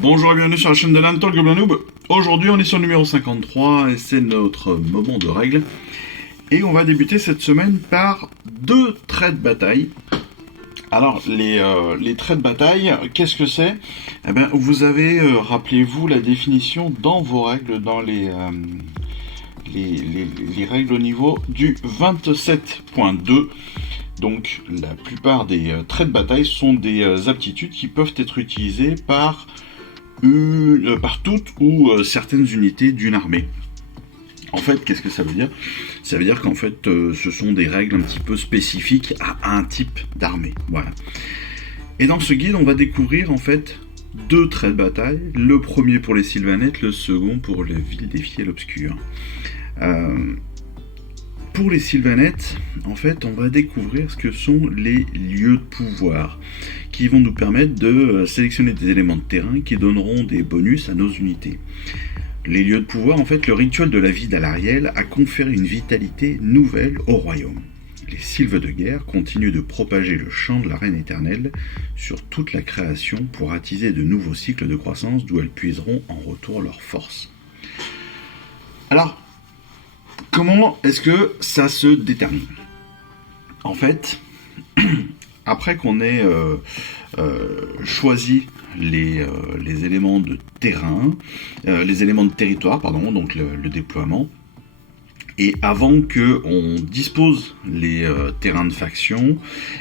Bonjour et bienvenue sur la chaîne de Nantal Goblin Noob. Aujourd'hui on est sur le numéro 53 et c'est notre moment de règle. Et on va débuter cette semaine par deux traits de bataille. Alors les traits de bataille, qu'est-ce que c'est? Eh bien vous avez, rappelez-vous la définition dans vos règles, dans les règles au niveau du 27.2. Donc la plupart des traits de bataille sont des aptitudes qui peuvent être utilisées par toutes ou certaines unités d'une armée. En fait, qu'est-ce que ça veut dire? Ça veut dire qu'en fait, ce sont des règles un petit peu spécifiques à un type d'armée. Voilà. Et dans ce guide, on va découvrir en fait deux traits de bataille. Le premier pour les Sylvanettes, le second pour les villes des fiels obscurs. Pour les Sylvanettes, en fait, on va découvrir ce que sont les lieux de pouvoir, qui vont nous permettre de sélectionner des éléments de terrain qui donneront des bonus à nos unités. Les lieux de pouvoir, en fait, le rituel de la vie d'Alariel a conféré une vitalité nouvelle au royaume. Les sylves de guerre continuent de propager le chant de la reine éternelle sur toute la création pour attiser de nouveaux cycles de croissance d'où elles puiseront en retour leur force. Alors, comment est-ce que ça se détermine? En fait, après qu'on ait choisi les éléments de terrain, les éléments de territoire, pardon, donc le déploiement, et avant qu'on dispose les terrains de faction,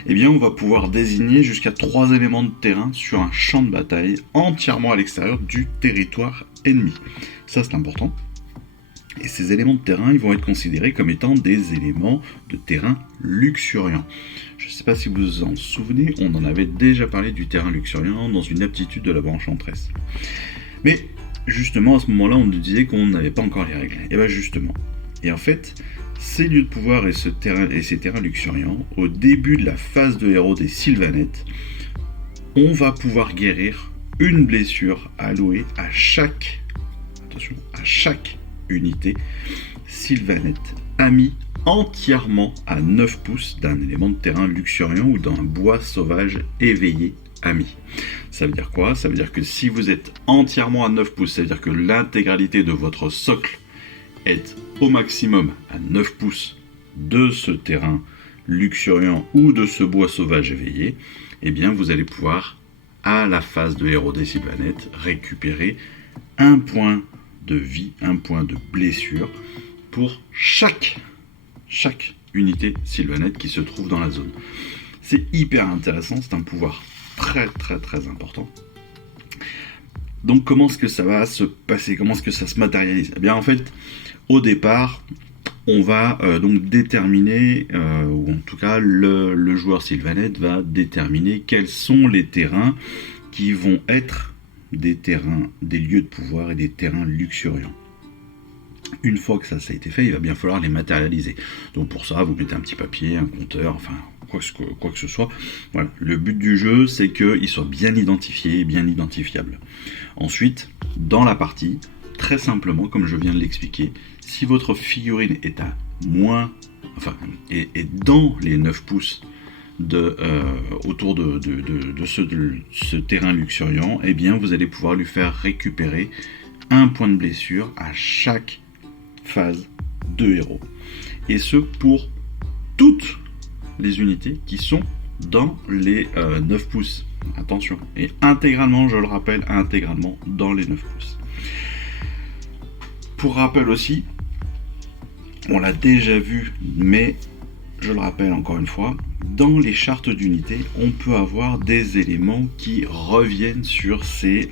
eh bien on va pouvoir désigner jusqu'à 3 éléments de terrain sur un champ de bataille entièrement à l'extérieur du territoire ennemi. Ça c'est important. Et ces éléments de terrain, ils vont être considérés comme étant des éléments de terrain luxuriant. Je ne sais pas si vous vous en souvenez, on en avait déjà parlé du terrain luxuriant dans une aptitude de la branche enchanteresse. Mais justement, à ce moment-là, on nous disait qu'on n'avait pas encore les règles. Et bien justement. Et en fait, ces lieux de pouvoir et ces terrains luxuriants, au début de la phase de héros des Sylvanettes, on va pouvoir guérir une blessure allouée à chaque unité Sylvanette amie entièrement à 9 pouces d'un élément de terrain luxuriant ou d'un bois sauvage éveillé ami. Ça veut dire quoi? Ça veut dire que si vous êtes entièrement à 9 pouces, ça veut dire que l'intégralité de votre socle est au maximum à 9 pouces de ce terrain luxuriant ou de ce bois sauvage éveillé, eh bien vous allez pouvoir, à la phase de héros des Sylvanettes, récupérer un point de vie, un point de blessure pour chaque unité Sylvanette qui se trouve dans la zone. C'est hyper intéressant, c'est un pouvoir très très très important. Donc comment est-ce que ça va se passer? Comment est-ce que ça se matérialise? Eh bien en fait, au départ, on va donc déterminer, ou en tout cas le joueur Sylvanette va déterminer quels sont les terrains qui vont être des terrains, des lieux de pouvoir et des terrains luxuriants. Une fois que ça a été fait, il va bien falloir les matérialiser. Donc pour ça, vous mettez un petit papier, un compteur, enfin quoi que ce soit. Voilà. Le but du jeu, c'est qu'ils soient bien identifiés, bien identifiables. Ensuite, dans la partie, très simplement, comme je viens de l'expliquer, si votre figurine est à est dans les 9 pouces autour de ce terrain luxuriant, eh bien vous allez pouvoir lui faire récupérer un point de blessure à chaque phase de héros. Et ce pour toutes les unités qui sont dans les 9 pouces. Attention. Et intégralement, je le rappelle, intégralement dans les 9 pouces. Pour rappel aussi, on l'a déjà vu, mais je le rappelle encore une fois, dans les chartes d'unité, on peut avoir des éléments qui reviennent sur ces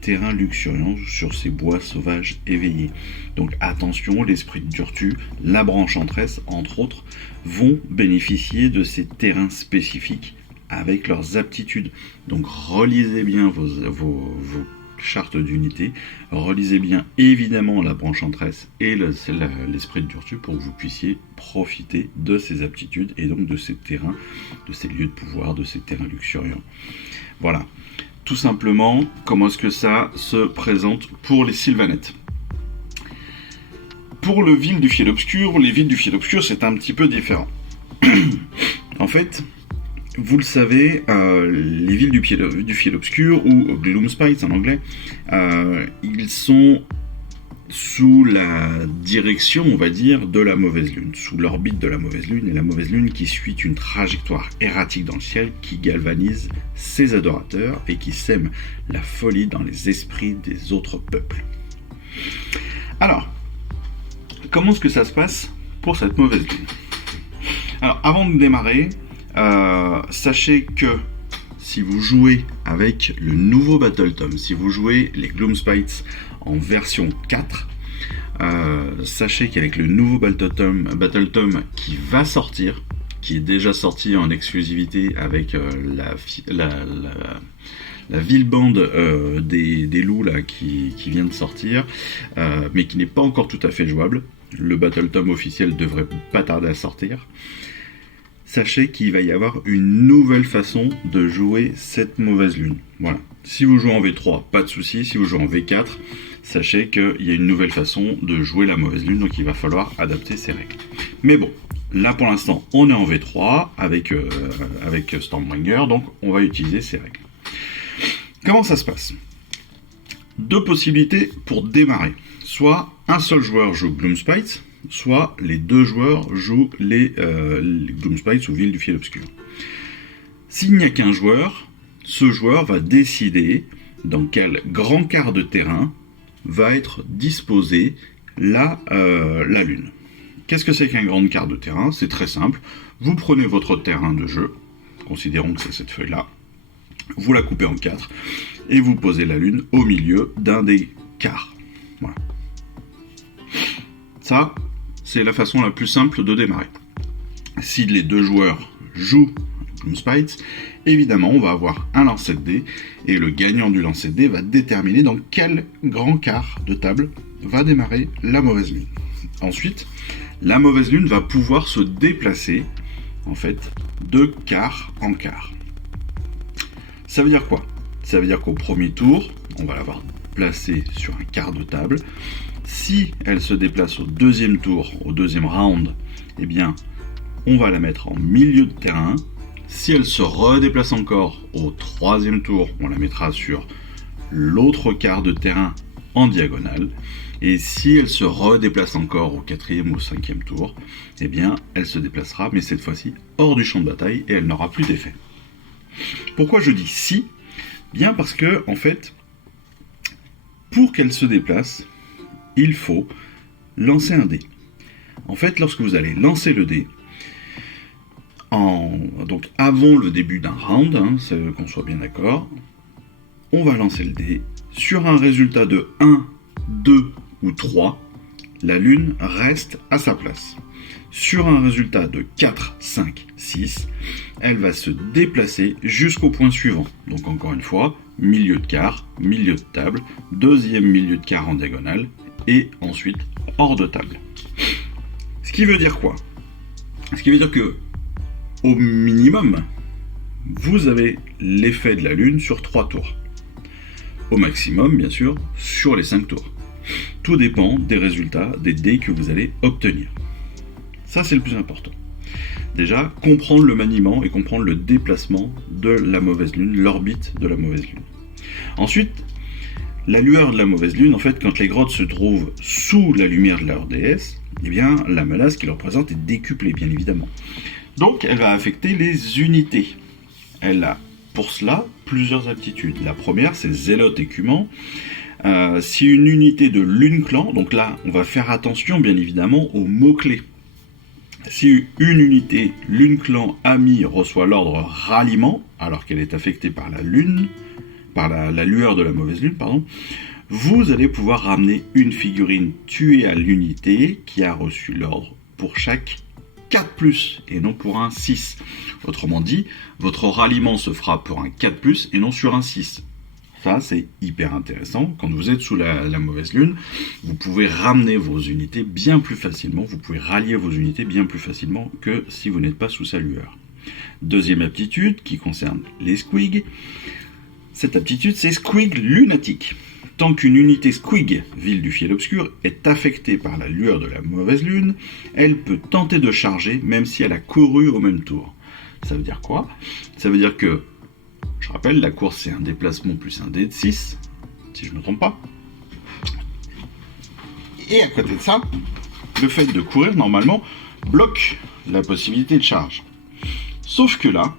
terrains luxuriants, sur ces bois sauvages éveillés. Donc attention, l'esprit de Durtu, la branche enchanteresse, entre autres, vont bénéficier de ces terrains spécifiques avec leurs aptitudes. Donc relisez bien vos charte d'unité, relisez bien évidemment la branche enchanteresse et l'esprit de Durtu pour que vous puissiez profiter de ces aptitudes et donc de ces terrains, de ces lieux de pouvoir, de ces terrains luxuriants. Voilà, tout simplement comment est-ce que ça se présente pour les Sylvanettes. Pour le ville du fiel obscur, les villes du fiel obscur c'est un petit peu différent. En fait, vous le savez, les villes du fiel obscur, ou Gloomspite en anglais, ils sont sous la direction, on va dire, de la mauvaise lune, sous l'orbite de la mauvaise lune, et la mauvaise lune qui suit une trajectoire erratique dans le ciel qui galvanise ses adorateurs et qui sème la folie dans les esprits des autres peuples. Alors, comment est-ce que ça se passe pour cette mauvaise lune? Alors, avant de démarrer, sachez que si vous jouez avec le nouveau Battletome, si vous jouez les Gloomspites en version 4, sachez qu'avec le nouveau Battletome qui va sortir, qui est déjà sorti en exclusivité avec la ville bande des loups là, qui vient de sortir, mais qui n'est pas encore tout à fait jouable. Le Battletome officiel devrait pas tarder à sortir. Sachez qu'il va y avoir une nouvelle façon de jouer cette mauvaise lune. Voilà. Si vous jouez en V3, pas de souci. Si vous jouez en V4, sachez qu'il y a une nouvelle façon de jouer la mauvaise lune, donc il va falloir adapter ces règles. Mais bon, là pour l'instant, on est en V3 avec Stormbringer, donc on va utiliser ces règles. Comment ça se passe? Deux possibilités pour démarrer. Soit un seul joueur joue Gloomspite, soit les deux joueurs jouent les Gloomspites ou Villes du Fiel Obscur. S'il n'y a qu'un joueur, ce joueur va décider dans quel grand quart de terrain va être disposée la lune. Qu'est-ce que c'est qu'un grand quart de terrain? C'est très simple. Vous prenez votre terrain de jeu, considérons que c'est cette feuille-là, vous la coupez en 4, et vous posez la lune au milieu d'un des quarts. Voilà. Ça, c'est la façon la plus simple de démarrer. Si les deux joueurs jouent Gloomspites, évidemment, on va avoir un lancer de dés, et le gagnant du lancer de dés va déterminer dans quel grand quart de table va démarrer la mauvaise lune. Ensuite, la mauvaise lune va pouvoir se déplacer, en fait, de quart en quart. Ça veut dire quoi? Ça veut dire qu'au premier tour, on va l'avoir placée sur un quart de table. Si elle se déplace au deuxième tour, au deuxième round, eh bien, on va la mettre en milieu de terrain. Si elle se redéplace encore au troisième tour, on la mettra sur l'autre quart de terrain en diagonale. Et si elle se redéplace encore au quatrième ou au cinquième tour, eh bien, elle se déplacera, mais cette fois-ci hors du champ de bataille et elle n'aura plus d'effet. Pourquoi je dis si? Bien parce que, en fait, pour qu'elle se déplace, il faut lancer un dé. En fait, lorsque vous allez lancer le dé, donc avant le début d'un round, qu'on soit bien d'accord, on va lancer le dé. Sur un résultat de 1, 2 ou 3, la lune reste à sa place. Sur un résultat de 4, 5, 6, elle va se déplacer jusqu'au point suivant. Donc encore une fois, milieu de quart, milieu de table, deuxième milieu de quart en diagonale, et ensuite hors de table. Ce qui veut dire quoi? Ce qui veut dire que, au minimum, vous avez l'effet de la lune sur 3 tours. Au maximum, bien sûr, sur les 5 tours. Tout dépend des résultats, des dés que vous allez obtenir. Ça, c'est le plus important. Déjà, comprendre le maniement et comprendre le déplacement de la mauvaise lune, l'orbite de la mauvaise lune. Ensuite, la lueur de la mauvaise lune, en fait, quand les grottes se trouvent sous la lumière de leur déesse, eh bien, la menace qu'elle représente est décuplée, bien évidemment. Donc, elle va affecter les unités. Elle a, pour cela, plusieurs aptitudes. La première, c'est zélote écumant. Si une unité de lune clan, donc là, on va faire attention, bien évidemment, aux mots-clés. Si une unité lune clan ami reçoit l'ordre ralliement, alors qu'elle est affectée par la lune, par la lueur de la mauvaise lune, pardon, vous allez pouvoir ramener une figurine tuée à l'unité qui a reçu l'ordre pour chaque 4+, et non pour un 6. Autrement dit, votre ralliement se fera pour un 4+, et non sur un 6. Ça, c'est hyper intéressant. Quand vous êtes sous la mauvaise lune, vous pouvez ramener vos unités bien plus facilement, vous pouvez rallier vos unités bien plus facilement que si vous n'êtes pas sous sa lueur. Deuxième aptitude, qui concerne les squigs. Cette aptitude, c'est squig lunatique. Tant qu'une unité squig, ville du fiel obscur, est affectée par la lueur de la mauvaise lune, elle peut tenter de charger même si elle a couru au même tour. Ça veut dire quoi? Ça veut dire que, je rappelle, la course c'est un déplacement plus un dé de 6, si je ne me trompe pas. Et à côté de ça, le fait de courir normalement bloque la possibilité de charge. Sauf que là,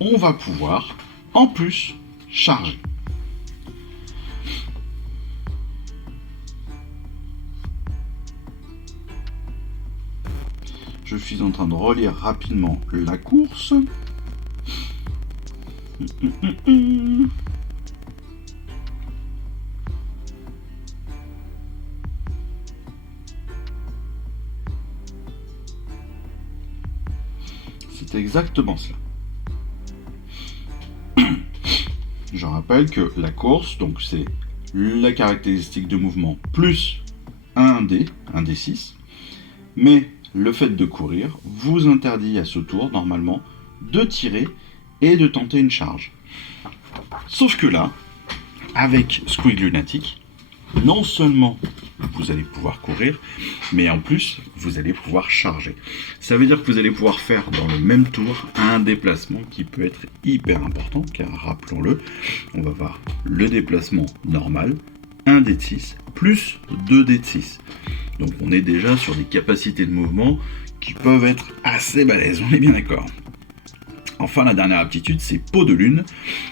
on va pouvoir en plus charger. Je suis en train de relire rapidement la course. C'est exactement cela. Je rappelle que la course, donc c'est la caractéristique de mouvement plus un dé 6, mais le fait de courir vous interdit à ce tour, normalement, de tirer et de tenter une charge. Sauf que là, avec Squig Lunatic, non seulement vous allez pouvoir courir, mais en plus, vous allez pouvoir charger. Ça veut dire que vous allez pouvoir faire dans le même tour un déplacement qui peut être hyper important, car rappelons-le, on va voir le déplacement normal, 1 dé de 6, plus 2 dé de 6. Donc on est déjà sur des capacités de mouvement qui peuvent être assez balèzes, on est bien d'accord. Enfin, la dernière aptitude, c'est Peau de Lune,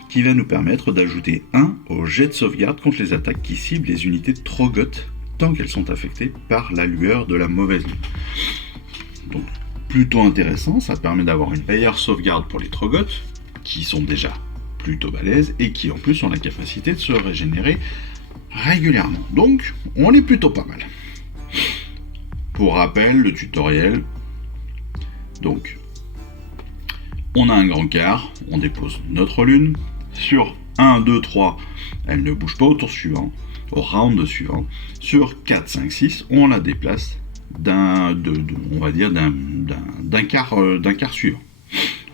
qui va nous permettre d'ajouter 1 au jet de sauvegarde contre les attaques qui ciblent les unités de Troggoth, tant qu'elles sont affectées par la lueur de la mauvaise lune. Donc, plutôt intéressant, ça permet d'avoir une meilleure sauvegarde pour les Troggoth, qui sont déjà plutôt balèzes, et qui en plus ont la capacité de se régénérer régulièrement. Donc, on est plutôt pas mal. Pour rappel, le tutoriel, donc, on a un grand quart, on dépose notre lune, sur 1, 2, 3, elle ne bouge pas au tour suivant, au round suivant, sur 4, 5, 6, on la déplace d'un quart suivant.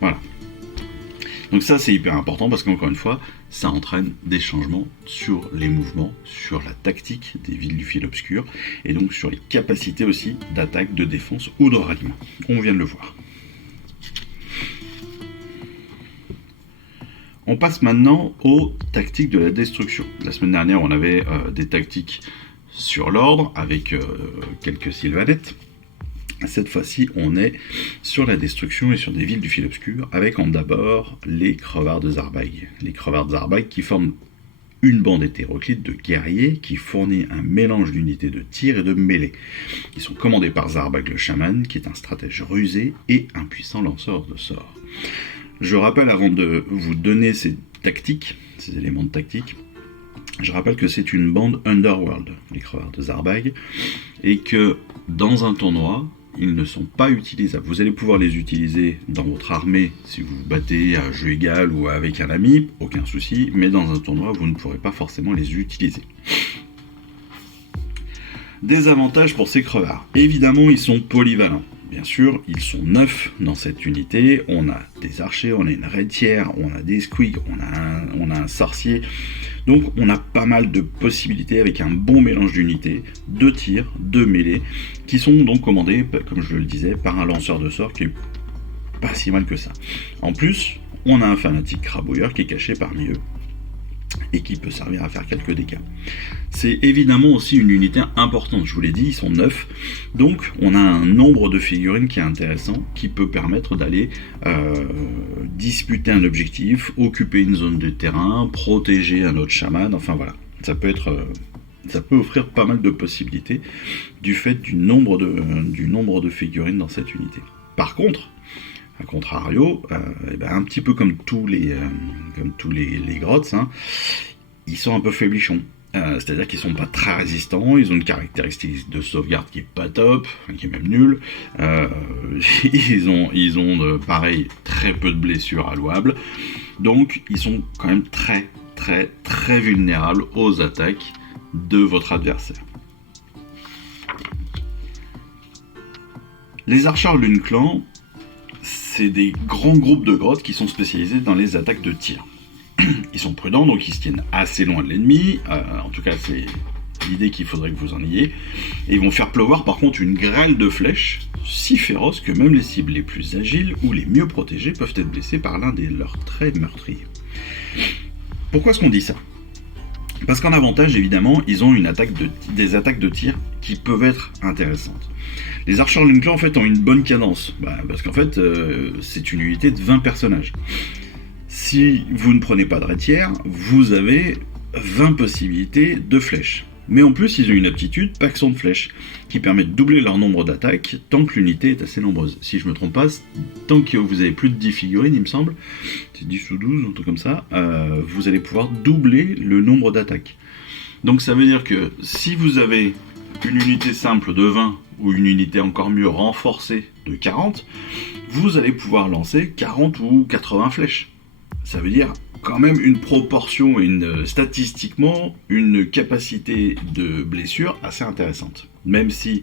Voilà. Donc ça c'est hyper important parce qu'encore une fois, ça entraîne des changements sur les mouvements, sur la tactique des villes du fil obscur, et donc sur les capacités aussi d'attaque, de défense ou de ralliement. On vient de le voir. On passe maintenant aux tactiques de la destruction. La semaine dernière, on avait des tactiques sur l'ordre avec quelques sylvanettes. Cette fois-ci, on est sur la destruction et sur des villes du fil obscur, avec d'abord les crevards de Zarbag. Les crevards de Zarbag qui forment une bande hétéroclite de guerriers qui fournit un mélange d'unités de tir et de mêlée. Ils sont commandés par Zarbag le chaman, qui est un stratège rusé et un puissant lanceur de sorts. Je rappelle, avant de vous donner ces tactiques, ces éléments de tactique, je rappelle que c'est une bande Underworld, les crevards de Zarbag, et que dans un tournoi, ils ne sont pas utilisables. Vous allez pouvoir les utiliser dans votre armée si vous vous battez à jeu égal ou avec un ami, aucun souci, mais dans un tournoi, vous ne pourrez pas forcément les utiliser. Des avantages pour ces crevards. Évidemment, ils sont polyvalents. Bien sûr, ils sont 9 dans cette unité. On a des archers, on a une raitière, on a des squigs, on a un sorcier. Donc on a pas mal de possibilités avec un bon mélange d'unités, de tir, de mêlée, qui sont donc commandés, comme je le disais, par un lanceur de sorts qui est pas si mal que ça. En plus, on a un fanatique crabouilleur qui est caché parmi eux et qui peut servir à faire quelques dégâts. C'est évidemment aussi une unité importante, je vous l'ai dit, ils sont 9, donc on a un nombre de figurines qui est intéressant, qui peut permettre d'aller disputer un objectif, occuper une zone de terrain, protéger un autre chaman, enfin voilà, ça peut offrir pas mal de possibilités du fait du nombre de figurines dans cette unité. Par contre, a contrario, un petit peu comme tous les grottes, hein, ils sont un peu faiblichons. C'est-à-dire qu'ils sont pas très résistants, ils ont une caractéristique de sauvegarde qui est pas top, qui est même nulle. Ils ont pareil, très peu de blessures allouables. Donc ils sont quand même très très très vulnérables aux attaques de votre adversaire. Les archers Lune Clan, c'est des grands groupes de grottes qui sont spécialisés dans les attaques de tir. Ils sont prudents, donc ils se tiennent assez loin de l'ennemi, en tout cas c'est l'idée qu'il faudrait que vous en ayez, et ils vont faire pleuvoir par contre une grêle de flèches si féroces que même les cibles les plus agiles ou les mieux protégées peuvent être blessées par l'un de leurs traits meurtriers. Pourquoi est-ce qu'on dit ça ? Parce qu'en avantage, évidemment, ils ont des attaques de tir qui peuvent être intéressantes. Les archers Lunkler, en fait, ont une bonne cadence, parce qu'en fait, c'est une unité de 20 personnages. Si vous ne prenez pas de raitière, vous avez 20 possibilités de flèches. Mais en plus, ils ont une aptitude Paxson de flèches, qui permet de doubler leur nombre d'attaques tant que l'unité est assez nombreuse. Si je ne me trompe pas, tant que vous avez plus de 10 figurines, il me semble, c'est 10 ou 12, un truc comme ça, vous allez pouvoir doubler le nombre d'attaques. Donc ça veut dire que si vous avez une unité simple de 20, ou une unité encore mieux renforcée de 40, vous allez pouvoir lancer 40 ou 80 flèches. Ça veut dire quand même une proportion, statistiquement, une capacité de blessure assez intéressante. Même si,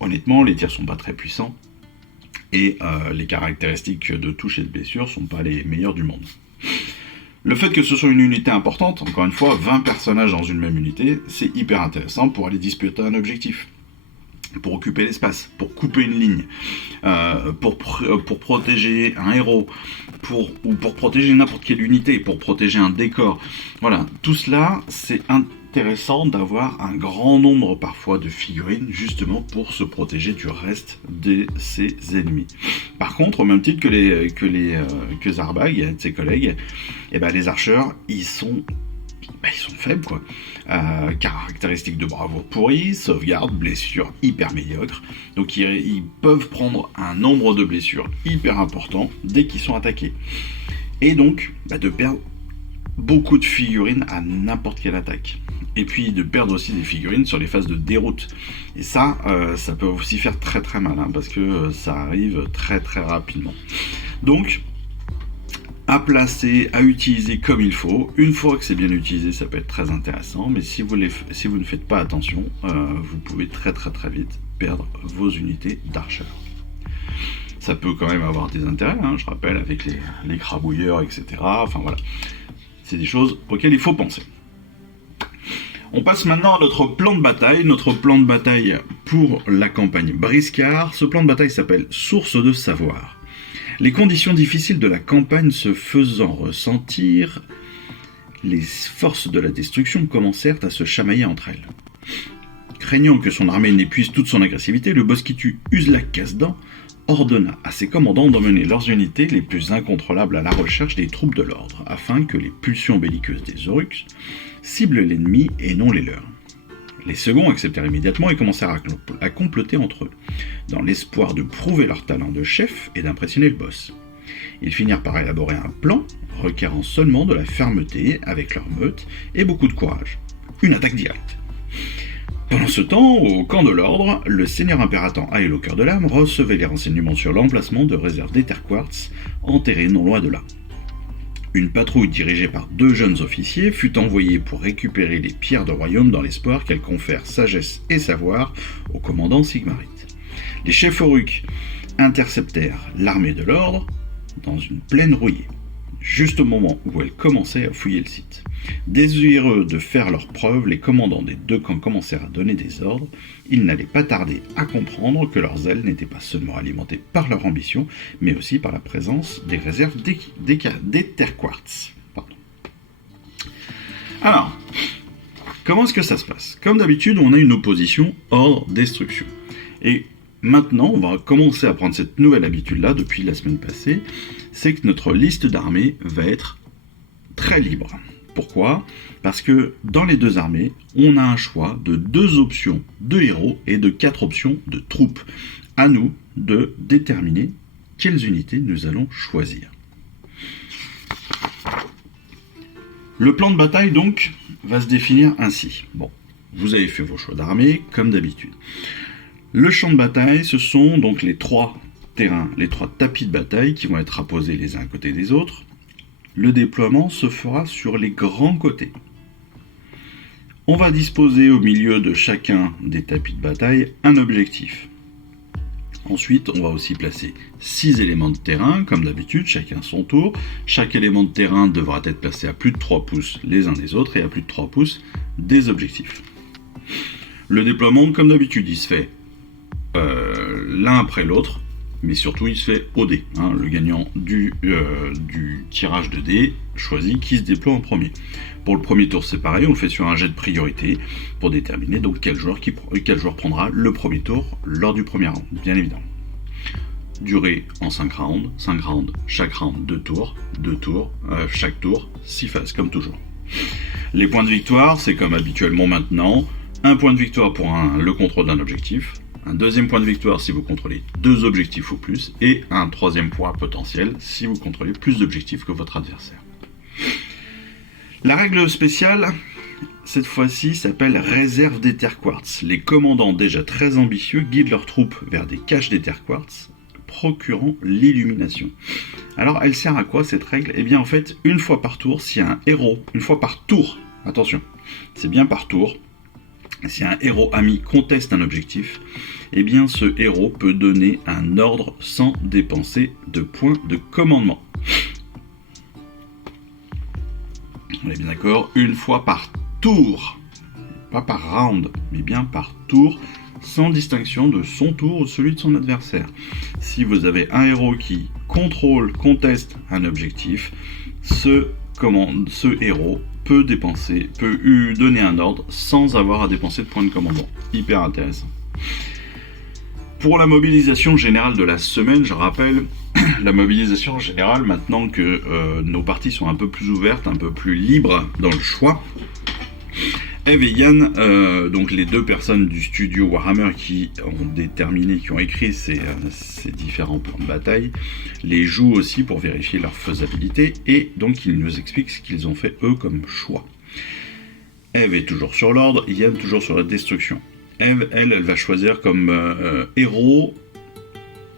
honnêtement, les tirs sont pas très puissants, et les caractéristiques de touche et de blessure sont pas les meilleures du monde. Le fait que ce soit une unité importante, encore une fois, 20 personnages dans une même unité, c'est hyper intéressant pour aller disputer un objectif, pour occuper l'espace, pour couper une ligne, pour protéger un héros, ou pour protéger n'importe quelle unité, pour protéger un décor. Voilà, tout cela, c'est intéressant d'avoir un grand nombre parfois de figurines, justement pour se protéger du reste de ses ennemis. Par contre, au même titre que Zarbag et ses collègues, les archers, ils sont faibles, quoi. Caractéristiques de bravoure pourries, sauvegarde, blessures hyper médiocres. Donc ils peuvent prendre un nombre de blessures hyper important dès qu'ils sont attaqués. Et donc, de perdre beaucoup de figurines à n'importe quelle attaque. Et puis de perdre aussi des figurines sur les phases de déroute. Et ça peut aussi faire très très mal, parce que ça arrive très très rapidement. Donc, à placer, à utiliser comme il faut. Une fois que c'est bien utilisé, ça peut être très intéressant, mais si vous ne faites pas attention, vous pouvez très très très vite perdre vos unités d'archers. Ça peut quand même avoir des intérêts, je rappelle, avec les crabouilleurs, etc. Enfin voilà, c'est des choses auxquelles il faut penser. On passe maintenant à notre plan de bataille. Notre plan de bataille pour la campagne Briscard. Ce plan de bataille s'appelle Source de savoir. Les conditions difficiles de la campagne se faisant ressentir, les forces de la destruction commencèrent à se chamailler entre elles. Craignant que son armée n'épuise toute son agressivité, le bosquitu Uslak Kasdan ordonna à ses commandants d'emmener leurs unités les plus incontrôlables à la recherche des troupes de l'ordre, afin que les pulsions belliqueuses des Oryx ciblent l'ennemi et non les leurs. Les seconds acceptèrent immédiatement et commencèrent à comploter entre eux, dans l'espoir de prouver leur talent de chef et d'impressionner le boss. Ils finirent par élaborer un plan requérant seulement de la fermeté avec leur meute et beaucoup de courage. Une attaque directe. Pendant ce temps, au camp de l'ordre, le seigneur impératant Ael au cœur de l'âme recevait les renseignements sur l'emplacement de réserves d'Etherquartz enterrées non loin de là. Une patrouille dirigée par 2 jeunes officiers fut envoyée pour récupérer les pierres de royaume dans l'espoir qu'elles confèrent sagesse et savoir au commandant Sigmarith. Les chefs Oryx interceptèrent l'armée de l'ordre dans une plaine rouillée, juste au moment où elle commençait à fouiller le site. Désireux de faire leurs preuves, les commandants des 2 camps commencèrent à donner des ordres. Ils n'allaient pas tarder à comprendre que leurs ailes n'étaient pas seulement alimentées par leur ambition, mais aussi par la présence des réserves d'Etherquartz. Alors, comment est-ce que ça se passe ? Comme d'habitude, on a une opposition ordre-destruction. Et maintenant, on va commencer à prendre cette nouvelle habitude-là depuis la semaine passée, c'est que notre liste d'armées va être très libre. Pourquoi ? Parce que dans les 2 armées, on a un choix de 2 options de héros et de 4 options de troupes. À nous de déterminer quelles unités nous allons choisir. Le plan de bataille, donc, va se définir ainsi. Bon, vous avez fait vos choix d'armée, comme d'habitude. Le champ de bataille, ce sont donc les 3 terrains, les 3 tapis de bataille qui vont être apposés les uns à côté des autres. Le déploiement se fera sur les grands côtés. On va disposer au milieu de chacun des tapis de bataille un objectif. Ensuite, on va aussi placer 6 éléments de terrain, comme d'habitude, chacun son tour. Chaque élément de terrain devra être placé à plus de 3 pouces les uns des autres et à plus de 3 pouces des objectifs. Le déploiement, comme d'habitude, il se fait l'un après l'autre, mais surtout il se fait au dé. Le gagnant du tirage de dés choisit qui se déploie en premier. Pour le premier tour, c'est pareil, on le fait sur un jet de priorité pour déterminer donc quel joueur prendra le premier tour lors du premier round, bien évidemment. Durée en 5 rounds, chaque round 2 tours, chaque tour 6 phases, comme toujours. Les points de victoire, c'est comme habituellement maintenant, un point de victoire pour le contrôle d'un objectif, un deuxième point de victoire si vous contrôlez 2 objectifs ou plus, et un troisième point potentiel si vous contrôlez plus d'objectifs que votre adversaire. La règle spéciale, cette fois-ci, s'appelle réserve d'éther quartz. Les commandants déjà très ambitieux guident leurs troupes vers des caches d'éther quartz, procurant l'illumination. Alors, elle sert à quoi cette règle ? Eh bien, en fait, une fois par tour, si un héros, une fois par tour, attention, c'est bien par tour, si un héros ami conteste un objectif, eh bien, ce héros peut donner un ordre sans dépenser de points de commandement. On est bien d'accord, une fois par tour, pas par round, mais bien par tour, sans distinction de son tour ou celui de son adversaire. Si vous avez un héros qui conteste un objectif, ce héros peut donner un ordre sans avoir à dépenser de points de commandement. Hyper intéressant. Pour la mobilisation générale de la semaine, je rappelle, la mobilisation générale, maintenant que nos parties sont un peu plus ouvertes, un peu plus libres dans le choix, Eve et Yann, donc les 2 personnes du studio Warhammer qui ont écrit ces différents plans de bataille, les jouent aussi pour vérifier leur faisabilité, et donc ils nous expliquent ce qu'ils ont fait eux comme choix. Eve est toujours sur l'ordre, Yann toujours sur la destruction. Eve, elle va choisir comme héros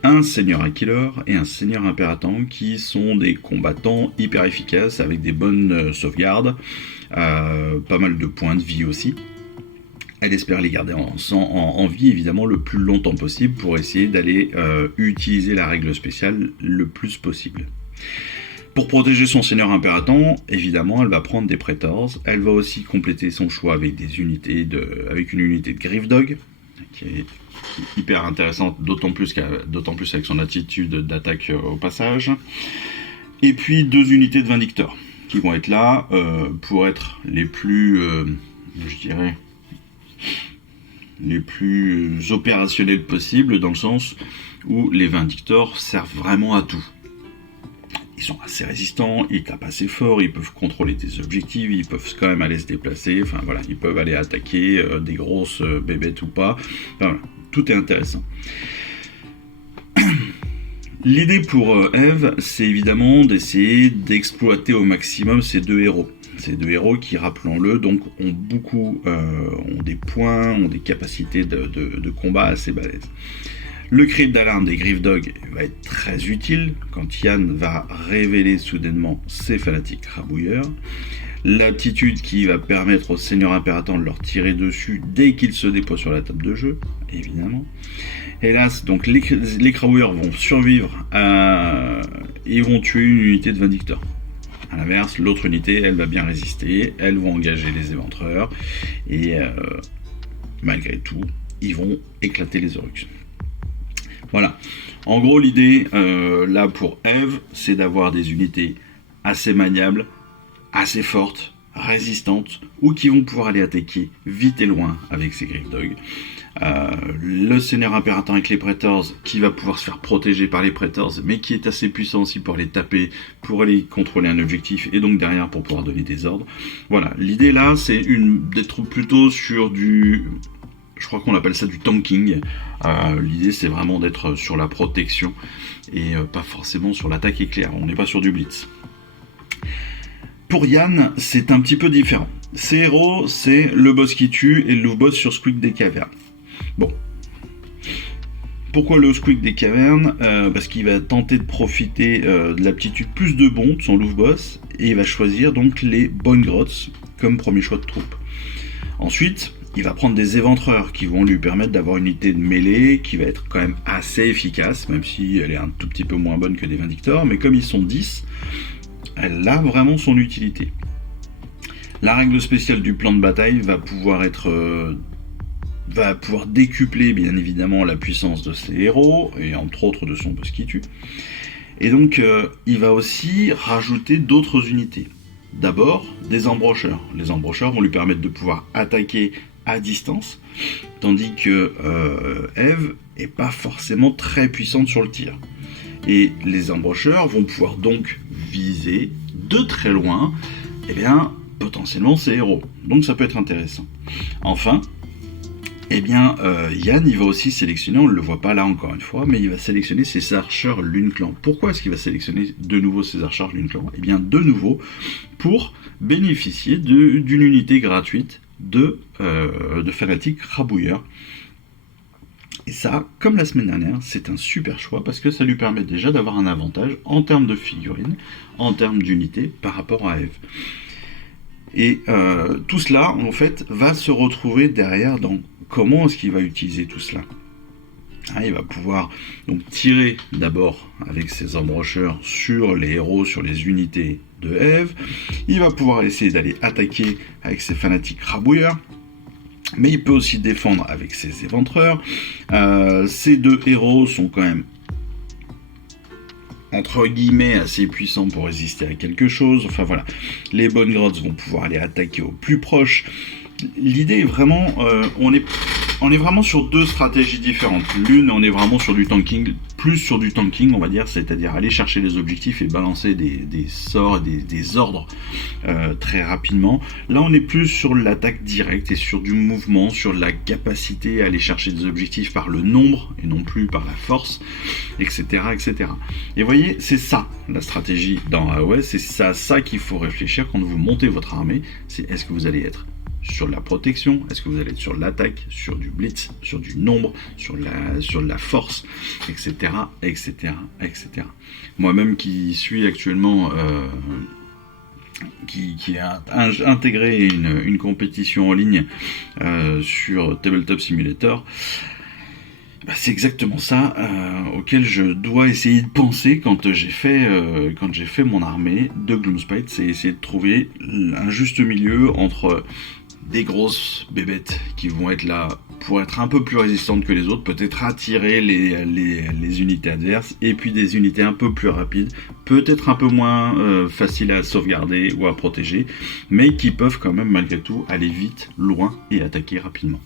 un seigneur à killer et un seigneur impératant qui sont des combattants hyper efficaces avec des bonnes sauvegardes, pas mal de points de vie aussi. Elle espère les garder en vie évidemment le plus longtemps possible pour essayer d'aller utiliser la règle spéciale le plus possible. Pour protéger son seigneur impératant, évidemment, elle va prendre des Praetors. Elle va aussi compléter son choix avec une unité de Griffdog, qui est hyper intéressante, d'autant plus avec son attitude d'attaque au passage. Et puis 2 unités de Vindictors, qui vont être là pour être les plus, les plus opérationnels possibles, dans le sens où les Vindictors servent vraiment à tout. Ils sont assez résistants, ils tapent assez fort, ils peuvent contrôler des objectifs, ils peuvent quand même aller se déplacer, enfin voilà, ils peuvent aller attaquer des grosses bébêtes ou pas. Enfin, voilà, tout est intéressant. L'idée pour Eve, c'est évidemment d'essayer d'exploiter au maximum ces 2 héros. Ces 2 héros qui, rappelons-le, donc ont des points, ont des capacités de combat assez balèzes. Le cri d'alarme des Griffdog va être très utile quand Yann va révéler soudainement ses fanatiques rabouilleurs. L'aptitude qui va permettre au seigneur impératant de leur tirer dessus dès qu'ils se déploient sur la table de jeu, évidemment. Hélas, donc les crabouilleurs vont survivre et vont tuer une unité de Vindictors. A l'inverse, l'autre unité, elle va bien résister, elles vont engager les éventreurs et malgré tout, ils vont éclater les Oryx. Voilà. En gros, l'idée là pour Eve, c'est d'avoir des unités assez maniables, assez fortes, résistantes, ou qui vont pouvoir aller attaquer vite et loin avec ses Griffdog. Le seigneur impératant avec les Praetors, qui va pouvoir se faire protéger par les Praetors, mais qui est assez puissant aussi pour les taper, pour aller contrôler un objectif, et donc derrière pour pouvoir donner des ordres. Voilà. L'idée là, c'est d'être plutôt sur du... Je crois qu'on appelle ça du tanking. L'idée, c'est vraiment d'être sur la protection et pas forcément sur l'attaque éclair. On n'est pas sur du blitz. Pour Yann, c'est un petit peu différent. Ses héros, c'est le boss qui tue et le loup boss sur Squeak des Cavernes. Bon. Pourquoi le Squeak des Cavernes ? Parce qu'il va tenter de profiter de l'aptitude plus de bond de son loup boss et il va choisir donc les Bonegrots comme premier choix de troupe. Ensuite, il va prendre des éventreurs qui vont lui permettre d'avoir une unité de mêlée qui va être quand même assez efficace, même si elle est un tout petit peu moins bonne que des Vindictors, mais comme ils sont 10, elle a vraiment son utilité. La règle spéciale du plan de bataille va pouvoir être va pouvoir décupler bien évidemment la puissance de ses héros, et entre autres de son boss qui tue. Et donc il va aussi rajouter d'autres unités. D'abord, des embrocheurs. Les embrocheurs vont lui permettre de pouvoir attaquer à distance, tandis que Eve est pas forcément très puissante sur le tir. Et les embrocheurs vont pouvoir donc viser de très loin, eh bien, potentiellement ses héros. Donc ça peut être intéressant. Enfin, eh bien, Yann, il va aussi sélectionner, on ne le voit pas là encore une fois, mais il va sélectionner ses archers Lune Clan. Pourquoi est-ce qu'il va sélectionner de nouveau ses archers Lune Clan ? Eh bien, de nouveau, pour bénéficier d'une unité gratuite de fanatiques rabouilleurs. Et ça, comme la semaine dernière, c'est un super choix parce que ça lui permet déjà d'avoir un avantage en termes de figurines, en termes d'unités par rapport à Eve. Et tout cela, en fait, va se retrouver derrière dans comment est-ce qu'il va utiliser tout cela. Il va pouvoir donc tirer d'abord avec ses embrocheurs sur les héros, sur les unités de Eve. Il va pouvoir essayer d'aller attaquer avec ses fanatiques rabouilleurs. Mais il peut aussi défendre avec ses éventreurs. Ces deux héros sont quand même entre guillemets assez puissants pour résister à quelque chose. Enfin voilà, les bonnes grottes vont pouvoir aller attaquer au plus proche. L'idée est vraiment, on est vraiment sur deux stratégies différentes. L'une, on est vraiment sur du tanking, plus sur du tanking, on va dire, c'est-à-dire aller chercher les objectifs et balancer des sorts et des ordres très rapidement. Là, on est plus sur l'attaque directe et sur du mouvement, sur la capacité à aller chercher des objectifs par le nombre et non plus par la force, etc., etc. Et vous voyez, c'est ça la stratégie dans AOS, c'est ça qu'il faut réfléchir quand vous montez votre armée. C'est est-ce que vous allez être sur la protection, est-ce que vous allez être sur l'attaque, sur du blitz, sur du nombre, sur la force, etc., etc., etc. Moi-même qui suis actuellement qui a intégré une compétition en ligne sur Tabletop Simulator, c'est exactement ça auquel je dois essayer de penser quand j'ai fait mon armée de Gloomspite, c'est essayer de trouver un juste milieu entre des grosses bébêtes qui vont être là pour être un peu plus résistantes que les autres, peut-être attirer les unités adverses, et puis des unités un peu plus rapides, peut-être un peu moins faciles à sauvegarder ou à protéger, mais qui peuvent quand même malgré tout aller vite, loin et attaquer rapidement.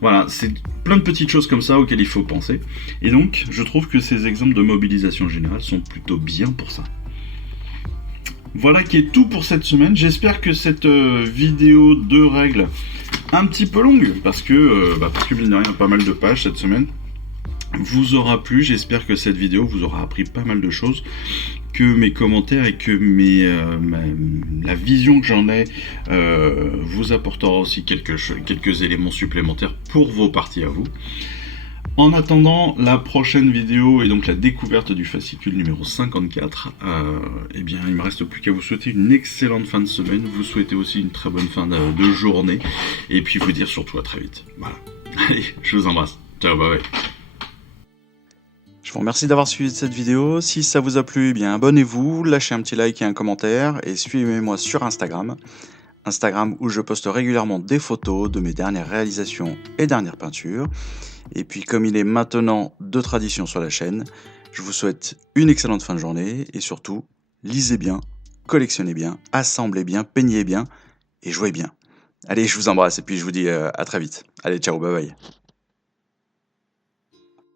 Voilà, c'est plein de petites choses comme ça auxquelles il faut penser, et donc je trouve que ces exemples de mobilisation générale sont plutôt bien pour ça. Voilà qui est tout pour cette semaine. J'espère que cette vidéo de règles un petit peu longue, parce que mine de rien, pas mal de pages cette semaine, vous aura plu. J'espère que cette vidéo vous aura appris pas mal de choses, que mes commentaires et que la vision que j'en ai vous apportera aussi quelques éléments supplémentaires pour vos parties à vous. En attendant la prochaine vidéo et donc la découverte du fascicule numéro 54, eh bien il me reste plus qu'à vous souhaiter une excellente fin de semaine, vous souhaiter aussi une très bonne fin de journée, et puis vous dire surtout à très vite. Voilà. Allez, je vous embrasse. Ciao, bye bye. Je vous remercie d'avoir suivi cette vidéo. Si ça vous a plu, eh bien abonnez-vous, lâchez un petit like et un commentaire, et suivez-moi sur Instagram où je poste régulièrement des photos de mes dernières réalisations et dernières peintures. Et puis comme il est maintenant de tradition sur la chaîne, je vous souhaite une excellente fin de journée et surtout, lisez bien, collectionnez bien, assemblez bien, peignez bien et jouez bien. Allez, je vous embrasse et puis je vous dis à très vite. Allez, ciao, bye bye.